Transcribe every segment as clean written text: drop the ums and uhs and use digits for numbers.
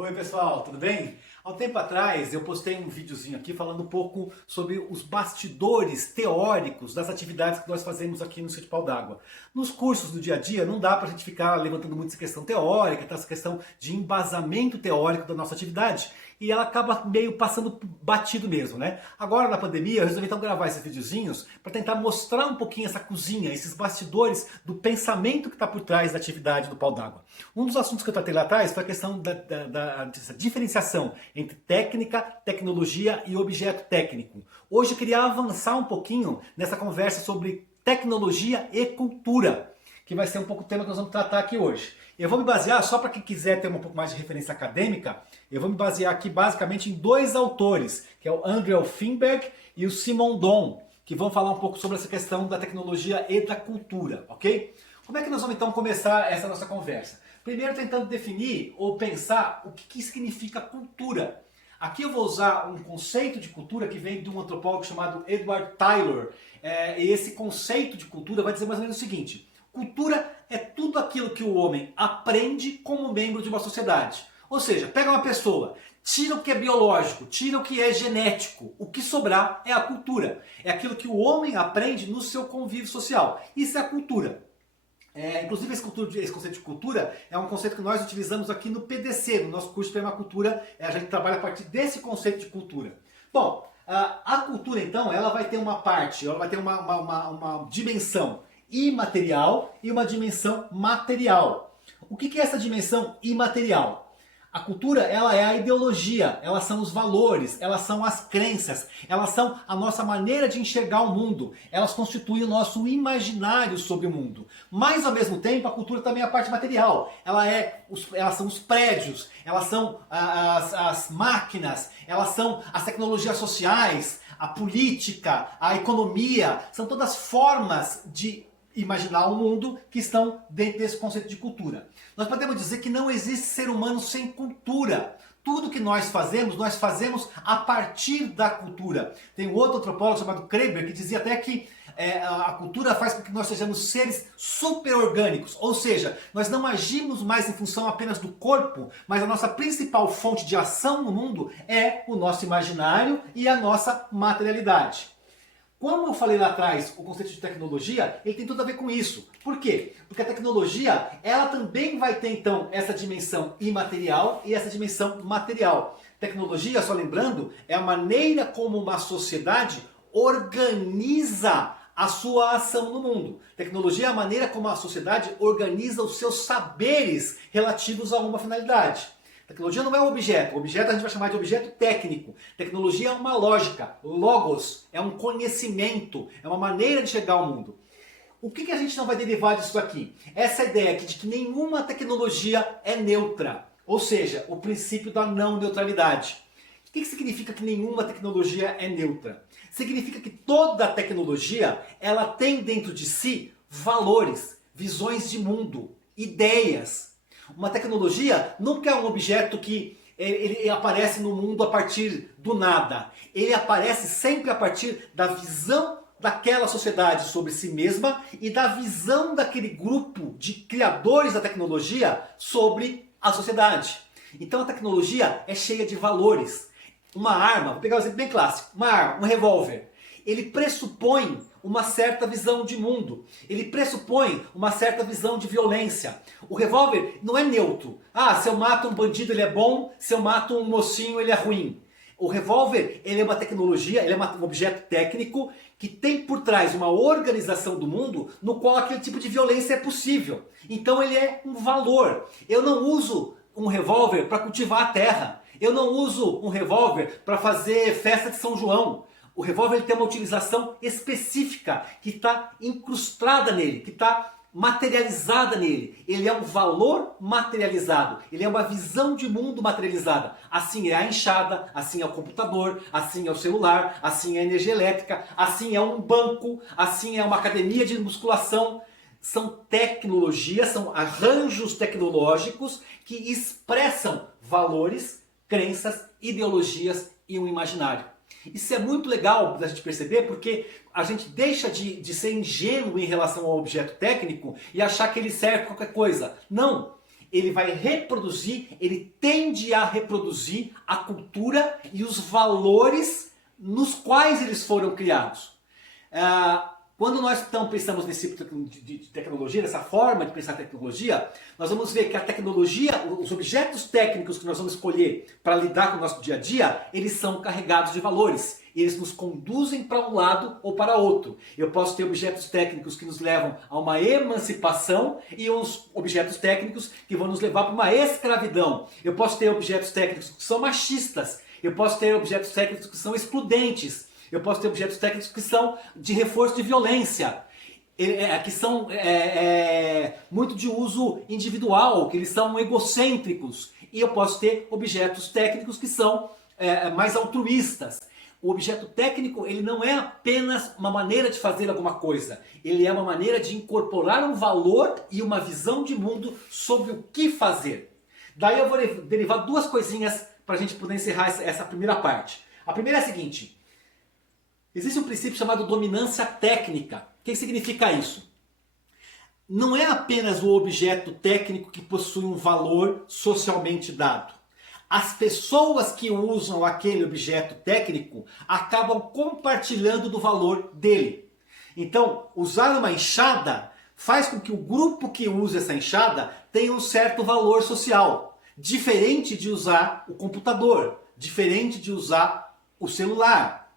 Oi pessoal, tudo bem? Há um tempo atrás eu postei um videozinho aqui falando um pouco sobre os bastidores teóricos das atividades que nós fazemos aqui no Sítio Pau d'Água. Nos cursos do dia a dia não dá pra gente ficar levantando muito essa questão teórica, essa questão de embasamento teórico da nossa atividade, e ela acaba meio passando batido mesmo, né? Agora na pandemia eu resolvi então gravar esses videozinhos para tentar mostrar um pouquinho essa cozinha, esses bastidores do pensamento que está por trás da atividade do Pau d'Água. Um dos assuntos que eu tratei lá atrás foi a questão dessa diferenciação entre técnica, tecnologia e objeto técnico. Hoje eu queria avançar um pouquinho nessa conversa sobre tecnologia e cultura, que vai ser um pouco o tema que nós vamos tratar aqui hoje. Eu vou me basear, só para quem quiser ter um pouco mais de referência acadêmica, eu vou me basear aqui basicamente em dois autores, que é o Andrew Finberg e o Simon Don, que vão falar um pouco sobre essa questão da tecnologia e da cultura, ok? Como é que nós vamos então começar essa nossa conversa? Primeiro tentando definir ou pensar o que significa cultura. Aqui eu vou usar um conceito de cultura que vem de um antropólogo chamado Edward Tylor. E esse conceito de cultura vai dizer mais ou menos o seguinte: cultura é tudo aquilo que o homem aprende como membro de uma sociedade. Ou seja, pega uma pessoa, tira o que é biológico, tira o que é genético, o que sobrar é a cultura. É aquilo que o homem aprende no seu convívio social. Isso é a cultura. Inclusive esse conceito de cultura é um conceito que nós utilizamos aqui no PDC, no nosso curso de permacultura. A gente trabalha a partir desse conceito de cultura. Bom, a cultura então ela vai ter uma parte, ela vai ter uma dimensão imaterial e uma dimensão material. O que é essa dimensão imaterial? A cultura, ela é a ideologia, elas são os valores, elas são as crenças, elas são a nossa maneira de enxergar o mundo, elas constituem o nosso imaginário sobre o mundo. Mas ao mesmo tempo, a cultura também é a parte material, elas são os prédios, elas são as máquinas, elas são as tecnologias sociais, a política, a economia, são todas formas de imaginar o mundo que estão dentro desse conceito de cultura. Nós podemos dizer que não existe ser humano sem cultura. Tudo que nós fazemos a partir da cultura. Tem um outro antropólogo chamado Kreber que dizia até que a cultura faz com que nós sejamos seres super-orgânicos. Ou seja, nós não agimos mais em função apenas do corpo, mas a nossa principal fonte de ação no mundo é o nosso imaginário e a nossa materialidade. Como eu falei lá atrás, o conceito de tecnologia, ele tem tudo a ver com isso. Por quê? Porque a tecnologia, ela também vai ter então essa dimensão imaterial e essa dimensão material. Tecnologia, só lembrando, é a maneira como uma sociedade organiza a sua ação no mundo. Tecnologia é a maneira como a sociedade organiza os seus saberes relativos a uma finalidade. Tecnologia não é um objeto. O objeto a gente vai chamar de objeto técnico. Tecnologia é uma lógica. Logos é um conhecimento. É uma maneira de chegar ao mundo. O que a gente não vai derivar disso aqui? Essa ideia de que nenhuma tecnologia é neutra. Ou seja, o princípio da não neutralidade. O que significa que nenhuma tecnologia é neutra? Significa que toda tecnologia ela tem dentro de si valores, visões de mundo, ideias. Uma tecnologia nunca é um objeto que ele aparece no mundo a partir do nada. Ele aparece sempre a partir da visão daquela sociedade sobre si mesma e da visão daquele grupo de criadores da tecnologia sobre a sociedade. Então a tecnologia é cheia de valores. Uma arma, vou pegar um exemplo bem clássico, uma arma, um revólver. Ele pressupõe uma certa visão de mundo. Ele pressupõe uma certa visão de violência. O revólver não é neutro. Se eu mato um bandido ele é bom, se eu mato um mocinho ele é ruim. O revólver ele é uma tecnologia, ele é um objeto técnico que tem por trás uma organização do mundo no qual aquele tipo de violência é possível. Então ele é um valor. Eu não uso um revólver para cultivar a terra. Eu não uso um revólver para fazer festa de São João. O revólver ele tem uma utilização específica que está incrustada nele, que está materializada nele. Ele é um valor materializado, ele é uma visão de mundo materializada. Assim é a enxada, assim é o computador, assim é o celular, assim é a energia elétrica, assim é um banco, assim é uma academia de musculação. São tecnologias, são arranjos tecnológicos que expressam valores, crenças, ideologias e um imaginário. Isso é muito legal da gente perceber porque a gente deixa de ser ingênuo em relação ao objeto técnico e achar que ele serve para qualquer coisa. Não! ele vai reproduzir, ele tende a reproduzir a cultura e os valores nos quais eles foram criados. Quando nós então pensamos nesse tipo de tecnologia, dessa forma de pensar tecnologia, nós vamos ver que a tecnologia, os objetos técnicos que nós vamos escolher para lidar com o nosso dia a dia, eles são carregados de valores. Eles nos conduzem para um lado ou para outro. Eu posso ter objetos técnicos que nos levam a uma emancipação e uns objetos técnicos que vão nos levar para uma escravidão. Eu posso ter objetos técnicos que são machistas. Eu posso ter objetos técnicos que são excludentes. Eu posso ter objetos técnicos que são de reforço de violência, que são muito de uso individual, que eles são egocêntricos. E eu posso ter objetos técnicos que são mais altruístas. O objeto técnico, ele não é apenas uma maneira de fazer alguma coisa. Ele é uma maneira de incorporar um valor e uma visão de mundo sobre o que fazer. Daí eu vou derivar duas coisinhas para a gente poder encerrar essa primeira parte. A primeira é a seguinte. Existe um princípio chamado dominância técnica. O que significa isso? Não é apenas o objeto técnico que possui um valor socialmente dado. As pessoas que usam aquele objeto técnico acabam compartilhando do valor dele. Então, usar uma enxada faz com que o grupo que usa essa enxada tenha um certo valor social, diferente de usar o computador, diferente de usar o celular.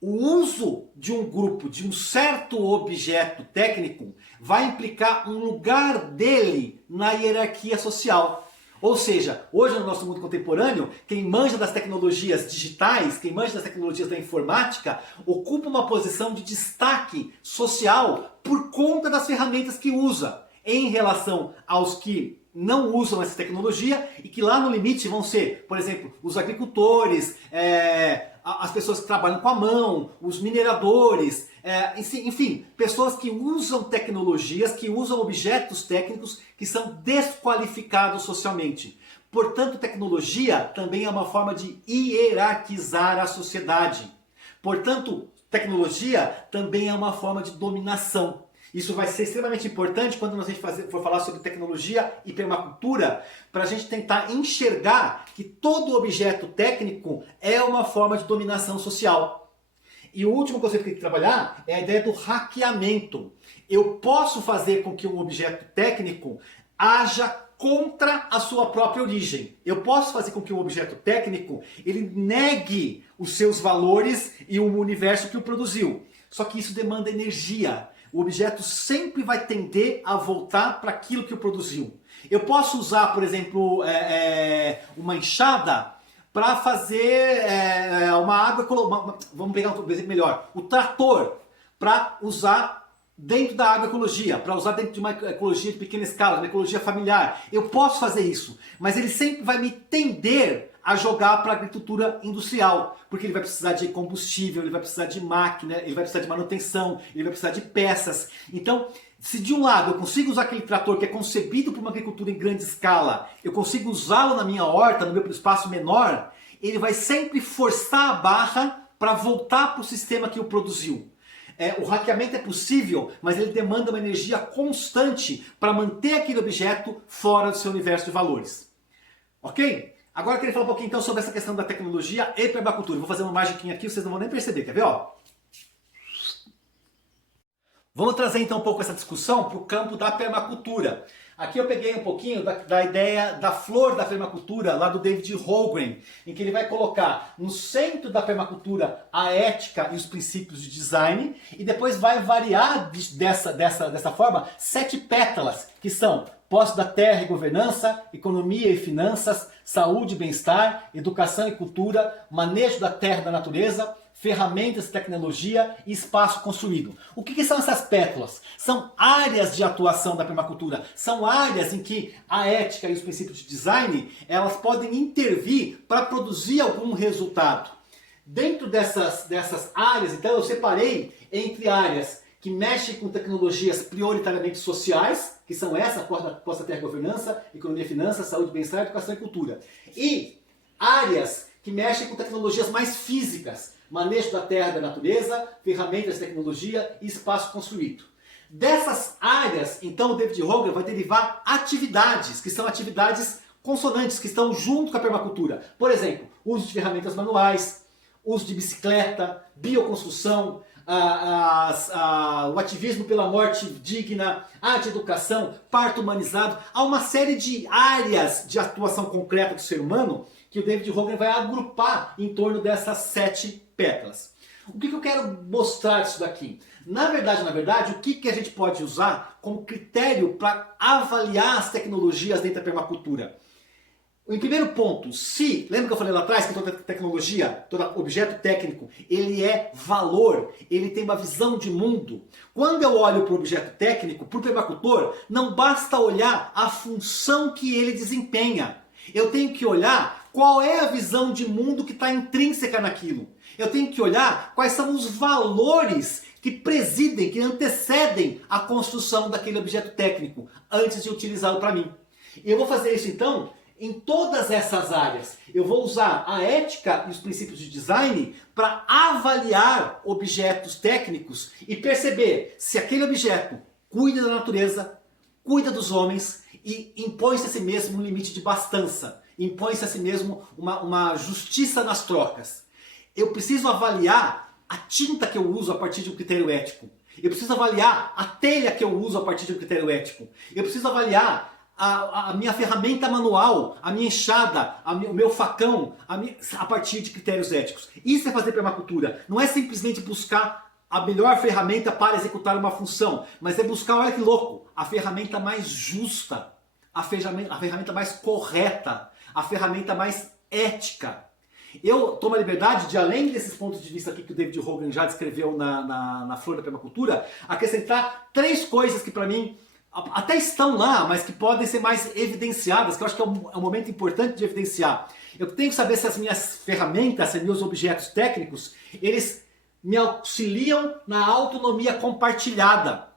O uso de um grupo, de um certo objeto técnico, vai implicar um lugar dele na hierarquia social. Ou seja, hoje no nosso mundo contemporâneo, quem manja das tecnologias digitais, quem manja das tecnologias da informática, ocupa uma posição de destaque social por conta das ferramentas que usa, em relação aos que não usam essa tecnologia e que lá no limite vão ser, por exemplo, os agricultores, as pessoas que trabalham com a mão, os mineradores, enfim, pessoas que usam tecnologias, que usam objetos técnicos que são desqualificados socialmente. Portanto, tecnologia também é uma forma de hierarquizar a sociedade. Portanto, tecnologia também é uma forma de dominação. Isso vai ser extremamente importante quando a gente for falar sobre tecnologia e permacultura, para a gente tentar enxergar que todo objeto técnico é uma forma de dominação social. E o último conceito que tem que trabalhar é a ideia do hackeamento. Eu posso fazer com que um objeto técnico haja contra a sua própria origem. Eu posso fazer com que um objeto técnico ele negue os seus valores e o universo que o produziu. Só que isso demanda energia. O objeto sempre vai tender a voltar para aquilo que o produziu. Eu posso usar, por exemplo, uma enxada para fazer uma água... Vamos pegar um exemplo melhor. O trator, para usar dentro da agroecologia, para usar dentro de uma ecologia de pequena escala, uma ecologia familiar. Eu posso fazer isso, mas ele sempre vai me tender a jogar para a agricultura industrial, porque ele vai precisar de combustível, ele vai precisar de máquina, ele vai precisar de manutenção, ele vai precisar de peças. Então, se de um lado eu consigo usar aquele trator que é concebido para uma agricultura em grande escala, eu consigo usá-lo na minha horta, no meu espaço menor, ele vai sempre forçar a barra para voltar para o sistema que o produziu. O hackeamento é possível, mas ele demanda uma energia constante para manter aquele objeto fora do seu universo de valores. Ok? Agora eu queria falar um pouquinho então sobre essa questão da tecnologia e permacultura. Vou fazer uma magiquinha aqui, vocês não vão nem perceber, quer ver? Ó? Vamos trazer então um pouco essa discussão para o campo da permacultura. Aqui eu peguei um pouquinho da ideia da flor da permacultura, lá do David Holmgren, em que ele vai colocar no centro da permacultura a ética e os princípios de design, e depois vai variar dessa forma 7 pétalas, que são posse da terra e governança, economia e finanças, saúde e bem-estar, educação e cultura, manejo da terra e da natureza, ferramentas, tecnologia e espaço construído. O que são essas pétalas? São áreas de atuação da permacultura. São áreas em que a ética e os princípios de design elas podem intervir para produzir algum resultado. Dentro dessas áreas, então, eu separei entre áreas que mexem com tecnologias prioritariamente sociais, que são essa, posse da terra e governança, economia e finanças, saúde, bem-estar, educação e cultura. E áreas que mexem com tecnologias mais físicas, manejo da terra e da natureza, ferramentas de tecnologia e espaço construído. Dessas áreas, então, o David Hogan vai derivar atividades, que são atividades consonantes, que estão junto com a permacultura. Por exemplo, uso de ferramentas manuais, uso de bicicleta, bioconstrução, o ativismo pela morte digna, arte e educação, parto humanizado. Há uma série de áreas de atuação concreta do ser humano que o David Hogan vai agrupar em torno dessas 7 pétalas. O que eu quero mostrar disso daqui? Na verdade, o que a gente pode usar como critério para avaliar as tecnologias dentro da permacultura? Em primeiro ponto, lembra que eu falei lá atrás que toda tecnologia, todo objeto técnico, ele é valor, ele tem uma visão de mundo. Quando eu olho para o objeto técnico, para o permacultor, não basta olhar a função que ele desempenha. Eu tenho que olhar qual é a visão de mundo que está intrínseca naquilo. Eu tenho que olhar quais são os valores que presidem, que antecedem a construção daquele objeto técnico, antes de utilizá-lo para mim. E eu vou fazer isso então em todas essas áreas. Eu vou usar a ética e os princípios de design para avaliar objetos técnicos e perceber se aquele objeto cuida da natureza, cuida dos homens e impõe-se a si mesmo um limite de bastança, impõe-se a si mesmo uma justiça nas trocas. Eu preciso avaliar a tinta que eu uso a partir de um critério ético. Eu preciso avaliar a telha que eu uso a partir de um critério ético. Eu preciso avaliar a minha ferramenta manual, a minha enxada, o meu facão, a partir de critérios éticos. Isso é fazer permacultura. Não é simplesmente buscar a melhor ferramenta para executar uma função, mas é buscar, olha que louco, a ferramenta mais justa, a ferramenta mais correta, a ferramenta mais ética. Eu tomo a liberdade de, além desses pontos de vista aqui que o David Hogan já descreveu na Flor da Permacultura, acrescentar 3 coisas que para mim até estão lá, mas que podem ser mais evidenciadas, que eu acho que é um momento importante de evidenciar. Eu tenho que saber se as minhas ferramentas, se meus objetos técnicos, eles me auxiliam na autonomia compartilhada.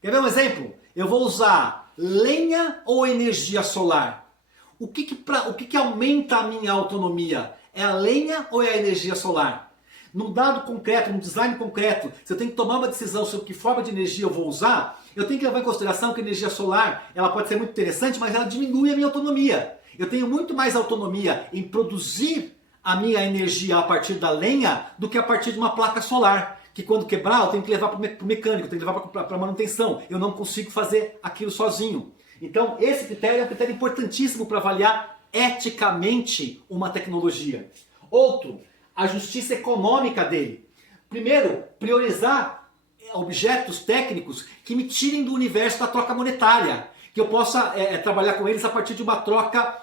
Quer ver um exemplo? Eu vou usar lenha ou energia solar? O que aumenta a minha autonomia? É a lenha ou é a energia solar? Num dado concreto, num design concreto, se eu tenho que tomar uma decisão sobre que forma de energia eu vou usar, eu tenho que levar em consideração que a energia solar ela pode ser muito interessante, mas ela diminui a minha autonomia. Eu tenho muito mais autonomia em produzir a minha energia a partir da lenha do que a partir de uma placa solar, que quando quebrar eu tenho que levar para o mecânico, eu tenho que levar para a manutenção. Eu não consigo fazer aquilo sozinho. Então esse critério é um critério importantíssimo para avaliar eticamente uma tecnologia. Outro, a justiça econômica dele. Primeiro, priorizar objetos técnicos que me tirem do universo da troca monetária, que eu possa trabalhar com eles a partir de uma troca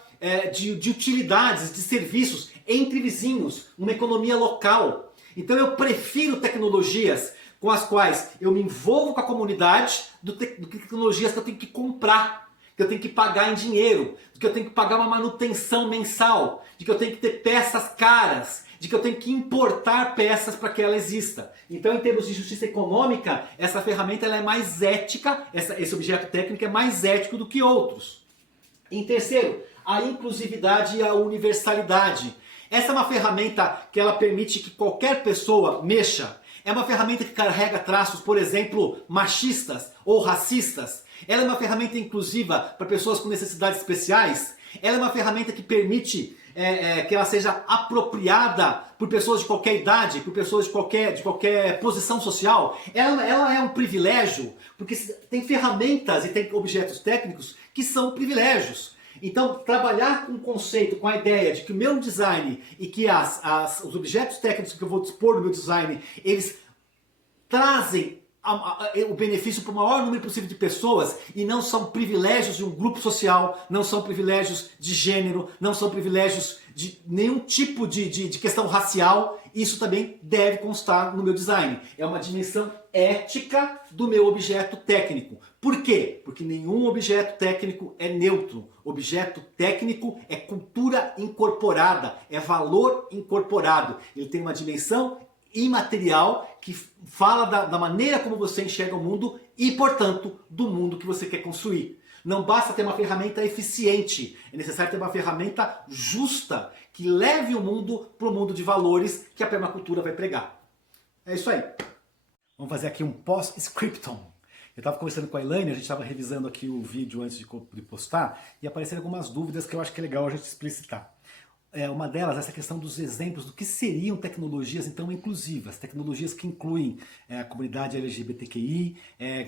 de utilidades, de serviços entre vizinhos, uma economia local. Então eu prefiro tecnologias com as quais eu me envolvo com a comunidade do que tecnologias que eu tenho que comprar, que eu tenho que pagar em dinheiro, de que eu tenho que pagar uma manutenção mensal, de que eu tenho que ter peças caras, de que eu tenho que importar peças para que ela exista. Então, em termos de justiça econômica, essa ferramenta ela é mais ética, esse objeto técnico é mais ético do que outros. Em terceiro, a inclusividade e a universalidade. Essa é uma ferramenta que ela permite que qualquer pessoa mexa. É uma ferramenta que carrega traços, por exemplo, machistas ou racistas. Ela é uma ferramenta inclusiva para pessoas com necessidades especiais. Ela é uma ferramenta que permite que ela seja apropriada por pessoas de qualquer idade, por pessoas de qualquer posição social. Ela é um privilégio, porque tem ferramentas e tem objetos técnicos que são privilégios. Então, trabalhar com o conceito, com a ideia de que o meu design e que os objetos técnicos que eu vou dispor no meu design, eles trazem o benefício para o maior número possível de pessoas e não são privilégios de um grupo social, não são privilégios de gênero, não são privilégios de nenhum tipo de questão racial. Isso também deve constar no meu design. É uma dimensão ética do meu objeto técnico. Por quê? Porque nenhum objeto técnico é neutro. Objeto técnico é cultura incorporada, é valor incorporado. Ele tem uma dimensão imaterial que fala da maneira como você enxerga o mundo e, portanto, do mundo que você quer construir. Não basta ter uma ferramenta eficiente, é necessário ter uma ferramenta justa que leve o mundo para o mundo de valores que a permacultura vai pregar. É isso aí. Vamos fazer aqui um post-scriptum. Eu estava conversando com a Elaine, a gente estava revisando aqui o vídeo antes de postar, e apareceram algumas dúvidas que eu acho que é legal a gente explicitar. Uma delas é essa questão dos exemplos do que seriam tecnologias então inclusivas, tecnologias que incluem a comunidade LGBTQI,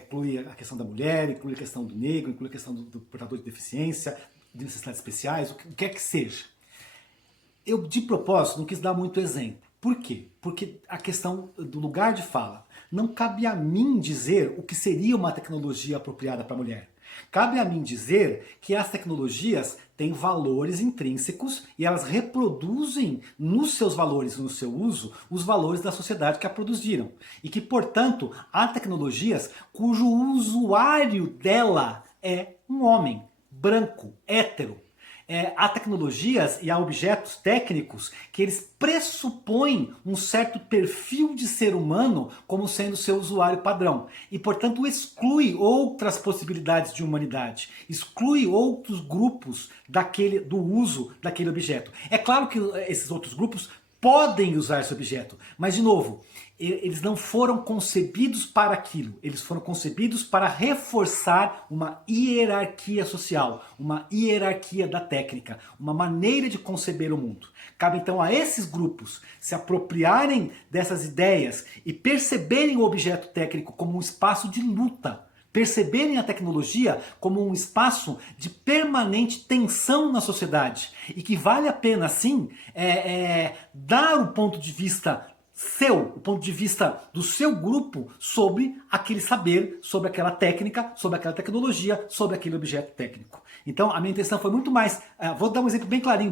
inclui a questão da mulher, inclui a questão do negro, inclui a questão do portador de deficiência, de necessidades especiais, o que quer que seja. Eu, de propósito, não quis dar muito exemplo. Por quê? Porque a questão do lugar de fala. Não cabe a mim dizer o que seria uma tecnologia apropriada para a mulher. Cabe a mim dizer que as tecnologias têm valores intrínsecos e elas reproduzem nos seus valores, no seu uso, os valores da sociedade que a produziram. E que, portanto, há tecnologias cujo usuário dela é um homem, branco, hétero. Há tecnologias e há objetos técnicos que eles pressupõem um certo perfil de ser humano como sendo seu usuário padrão. E, portanto, exclui outras possibilidades de humanidade, exclui outros grupos do uso daquele objeto. É claro que esses outros grupos podem usar esse objeto, mas, de novo, eles não foram concebidos para aquilo, eles foram concebidos para reforçar uma hierarquia social, uma hierarquia da técnica, uma maneira de conceber o mundo. Cabe então a esses grupos se apropriarem dessas ideias e perceberem o objeto técnico como um espaço de luta, perceberem a tecnologia como um espaço de permanente tensão na sociedade e que vale a pena, sim, dar o ponto de vista o ponto de vista do seu grupo sobre aquele saber, sobre aquela técnica, sobre aquela tecnologia, sobre aquele objeto técnico. Então a minha intenção foi muito mais, vou dar um exemplo bem clarinho,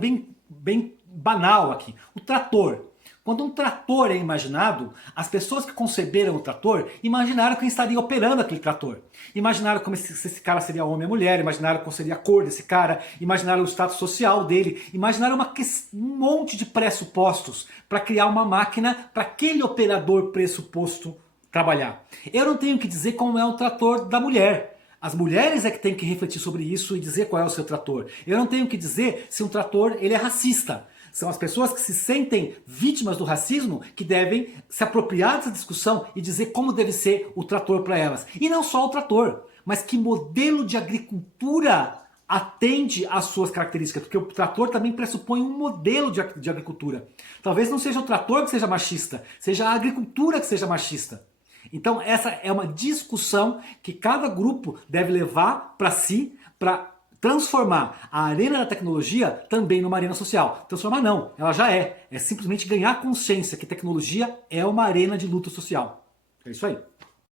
bem banal aqui, o trator. Quando um trator é imaginado, as pessoas que conceberam o trator imaginaram quem estaria operando aquele trator. Imaginaram como se esse cara seria homem ou mulher, imaginaram qual seria a cor desse cara, imaginaram o status social dele, imaginaram um monte de pressupostos para criar uma máquina para aquele operador pressuposto trabalhar. Eu não tenho que dizer como é o trator da mulher. As mulheres é que têm que refletir sobre isso e dizer qual é o seu trator. Eu não tenho que dizer se um trator ele é racista. São as pessoas que se sentem vítimas do racismo que devem se apropriar dessa discussão e dizer como deve ser o trator para elas. E não só o trator, mas que modelo de agricultura atende às suas características, porque o trator também pressupõe um modelo de agricultura. Talvez não seja o trator que seja machista, seja a agricultura que seja machista. Então essa é uma discussão que cada grupo deve levar para si, para transformar a arena da tecnologia também numa arena social. Transformar não, ela já é. É simplesmente ganhar consciência que tecnologia é uma arena de luta social. É isso aí.